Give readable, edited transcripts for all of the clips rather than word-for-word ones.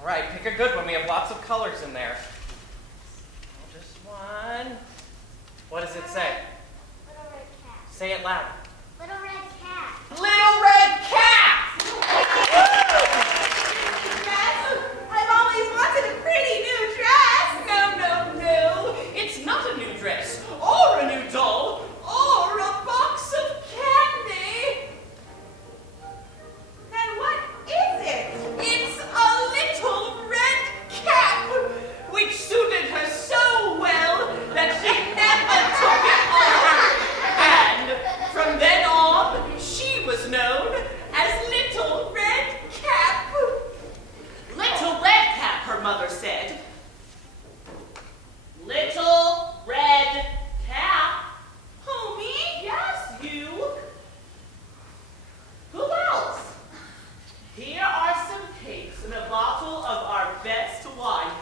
All right, pick a good one. We have lots of colors in there. Just one. What does it say? Little red cat. Say it loud. Little red cat. Little red cat! I've always wanted a pretty new dress. No. It's not a new dress, or a new doll, or a box of candy. Then what is it? It's a little red cap, which suited her so well that she never took it off. And from then on, she was known as Little Red Cap. Little Red Cap, her mother said. Little Red Cap? Who, me? Yes, you. Who else? Here are some cakes and a bottle of our best wine.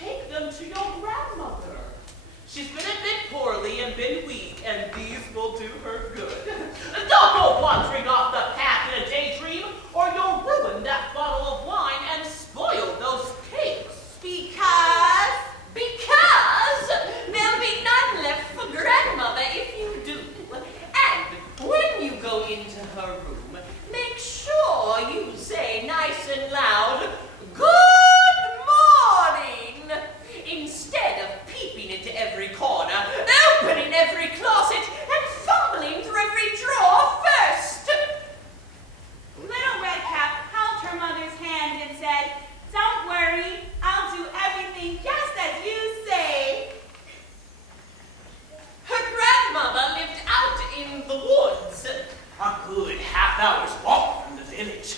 Take them to your grandmother. She's been a bit poorly and been weak, and these will do her good. Don't go wandering off the path in a daydream, or you'll ruin that bottle of wine and spoil those cakes. Because there'll be none left for grandmother if you do. And when you go into her room, make sure you say nice and loud, "Good morning," instead of peeping into every corner, opening every closet, and fumbling through every drawer first. Little Red Cap held her mother's hand and said, "Don't worry, I'll do everything just as you say." Her grandmother lived out in the woods, a good half-hour's walk from the village.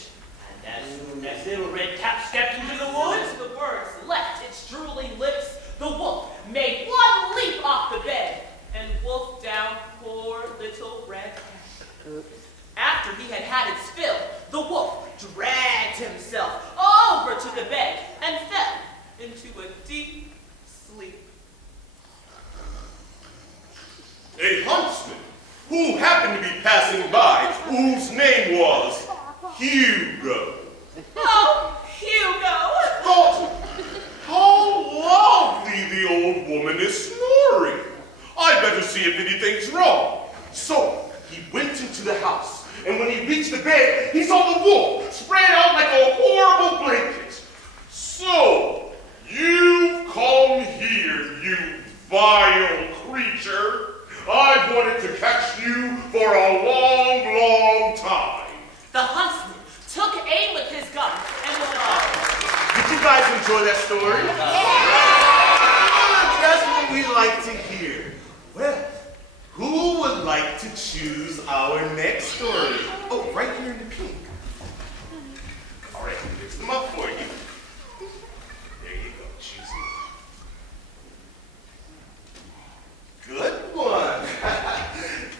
And as soon as Little Red Cap stepped into the woods, the words left its drooling lips. The wolf made one leap off the bed and wolfed down poor Little Red Cap. After he had had its fill, the wolf dragged himself over to the bed and fell into a deep sleep. A huntsman who happened to be passing by, whose name was Hugo, Oh, Hugo! thought, how lovely the old woman is snoring. I'd better see if anything's wrong. So he went into the house, and when he reached the bed, he saw the wolf spread out like a horrible blanket. "So, you've come here, you vile creature. I've wanted to catch you for a long, long time." The huntsman took aim with his gun and was off. Did you guys enjoy that story? That's what we like to hear. Well, who would like to choose our next story? Oh, right here in the pink. All right, mix them up for you. There you go, choose one. Good one.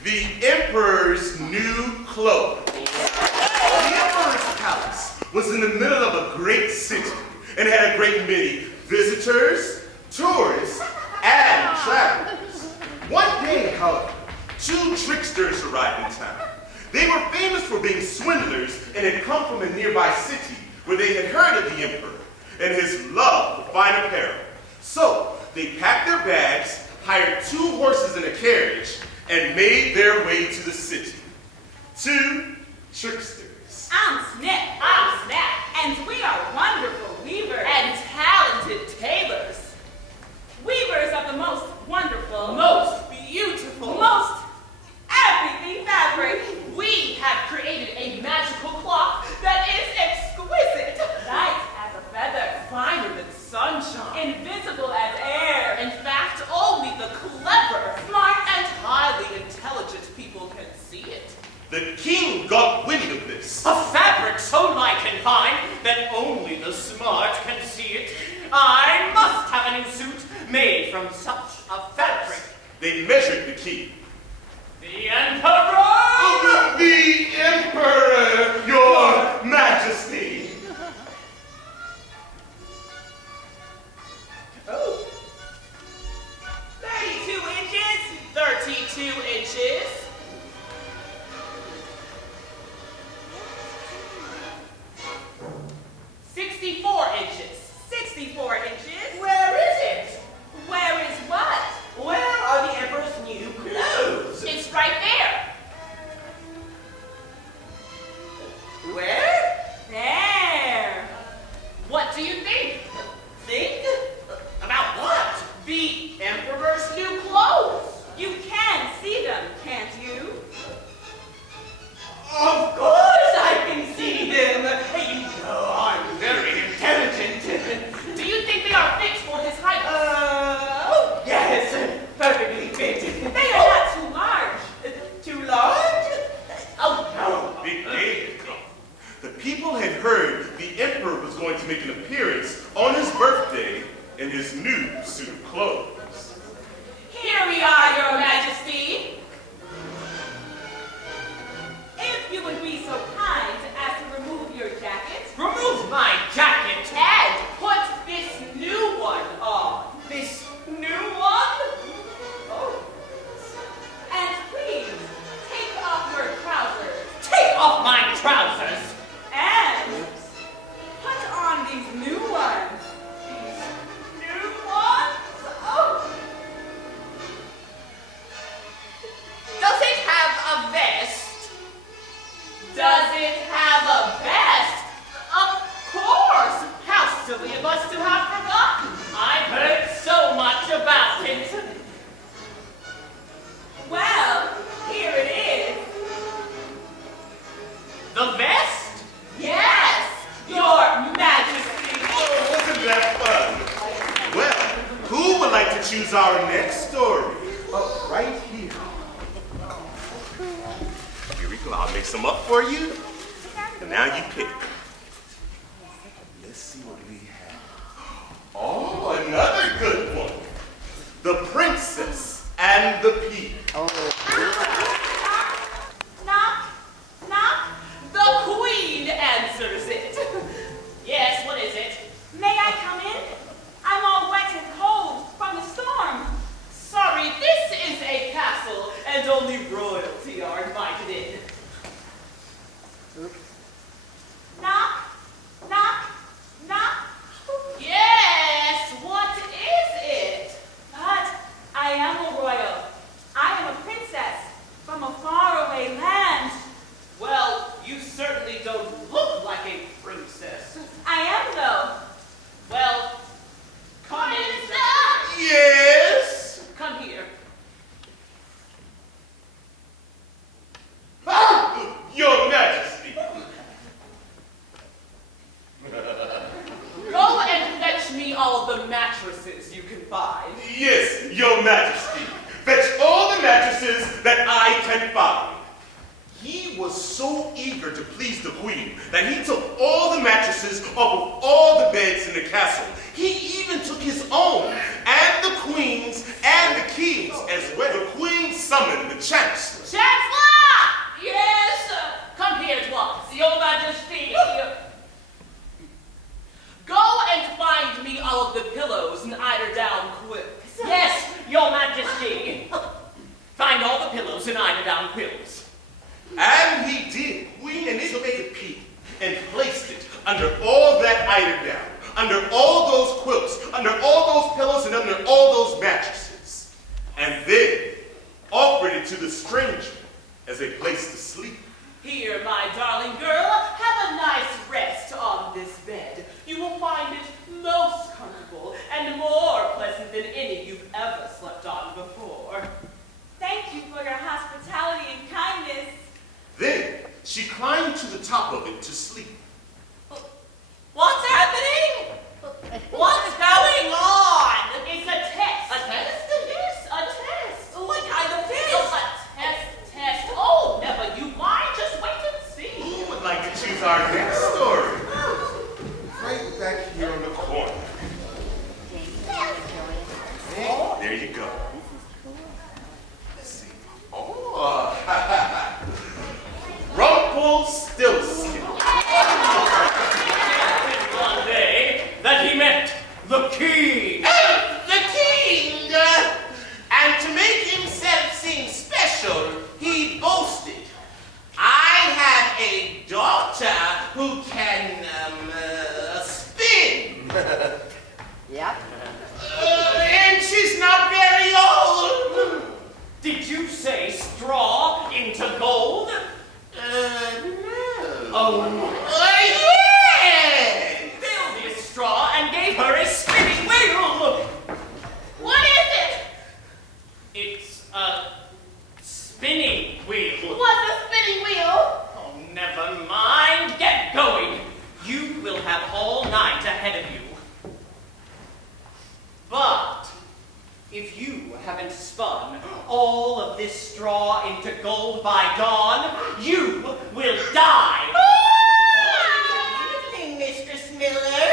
The Emperor's New Cloak. The Emperor's palace was in the middle of a great city and had a great many visitors, tourists, and travelers. One day, however, two tricksters arrived in town. They were famous for being swindlers and had come from a nearby city where they had heard of the Emperor and his love for fine apparel. So they packed their bags, hired two horses and a carriage, and made their way to the city. Two tricksters. I'm Snap. And we are wonderful weavers. And talented tailors. Weavers of the most wonderful, Most beautiful. most everything fabric. We have created a magical clock that is exquisite. Light as a feather. Finer than sunshine. Invisible as air. In fact, only the clever, smart, and highly intelligent people can see it. The king got wind of this. A fabric so light and fine that only the smart can see it. I must have a new suit made from such a fabric. They measured the king. The Emperor! Oh, the Emperor, your majesty. Oh. 32 inches. 32 inches. 64 inches. appearance on his birthday in his new suit of clothes. Here we are, Your Majesty. If you would be so kind as to remove your jacket. Remove my jacket and put this new one on. This new one? Oh. And please, take off your trousers. Take off my trousers. And put on these new ones. These new ones? Oh. Does it have a vest? Does it have a vest? Of course! How silly of us to have forgotten. I've heard so much about it. Well, here it is. The vest? Yes! Your Majesty! Oh, wasn't that fun? Well, who would like to choose our next story? Oh, right here. Here we go. I'll mix them up for you. And now you pick. Let's see what we have. Oh, another good one. The Princess and the Pea. Knock, knock. The Queen answers it. Yes, what is it? May I come in? I'm all wet and cold from the storm. Sorry, this is a castle, and only royalty are invited in. Knock, knock, knock. Yes, what is it? But I am a royal. I am a princess from a faraway land. Well, you certainly don't look like a princess. I am, though. Well, come in. Yes. Come here. Ah, Your Majesty. Go and fetch me all the mattresses you can find. Yes, Your Majesty. Fetch all the mattresses that I can find. He was so eager to please the Queen that he took all the mattresses off of all the beds in the castle. He even took his own, and the Queen's, and the King's as well. The Queen summoned the Chancellor. Chancellor! Yes? Come here at once, Your Majesty. Go and find me all of the pillows and eider-down quilts. Yes, Your Majesty. Find all the pillows and eider-down quilts. And he did. Queen and took the pea and placed it under all that eider-down, under all those quilts, under all those pillows, and under all those mattresses. And then offered it to the stranger as a place to sleep. Here, my darling girl, have a nice rest on this bed. You will find it most comfortable and more pleasant than any you've ever slept on before. Thank you for your hospitality and kindness. Then she climbed to the top of it to sleep. What's happening? What's going on? It's a test. A test? Yes, a test. What kind of test? Oh, a test. Oh, never you mind. Just wait and see. Who would like to choose our next story? Right back here on the corner. Hey, there you go. Let's see. Oh, Rumpelstiltskin. One day that he met the king. The king! And to make himself seem special, he boasted, I have a daughter who can spin. Yep. And she's not very old. Did you say straw into gold? No. Oh. Yes! Filled this straw and gave her a spinning wheel. What is it? It's a spinning wheel. What's a spinning wheel? Oh, never mind. Get going. You will have all night ahead of you. But if you haven't spun all of this straw into gold by dawn, you will die. Good evening, Mistress Miller.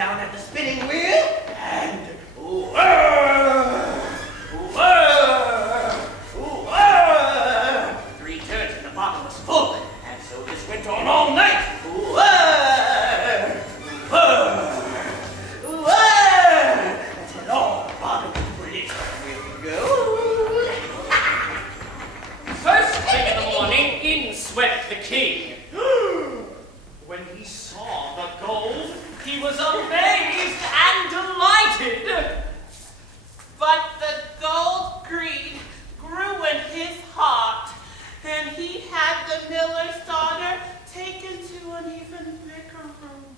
down at the spinning wheel, and whir, whir, whir. 3 turns and the bottle was full, and so this went on all night. Whir, whir, whir, until all the bottles were lit. Here we go. First thing in the morning, in swept the king. When he saw the gold, he was amazed and delighted. But the gold greed grew in his heart, and he had the miller's daughter taken to an even bigger room.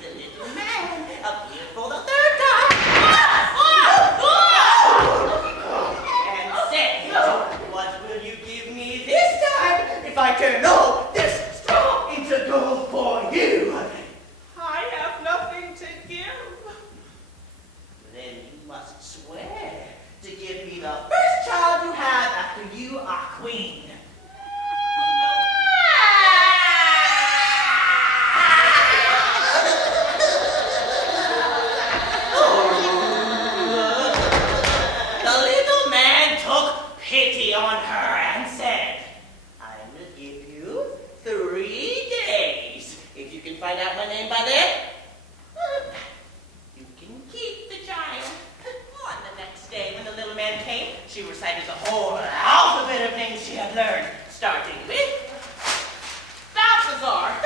The little man appeared for the 3rd time and said, "What will you give me this time if I turn all this straw into gold for you?" I have nothing to give. Then you must swear to give me the first child you have after you are queen. The little man took pity on her and said, "I will give you 3 days. If you can find out my name by then, you can keep the child." On the next day, when the little man came, she recited the whole alphabet of names she had learned, starting with Balthazar.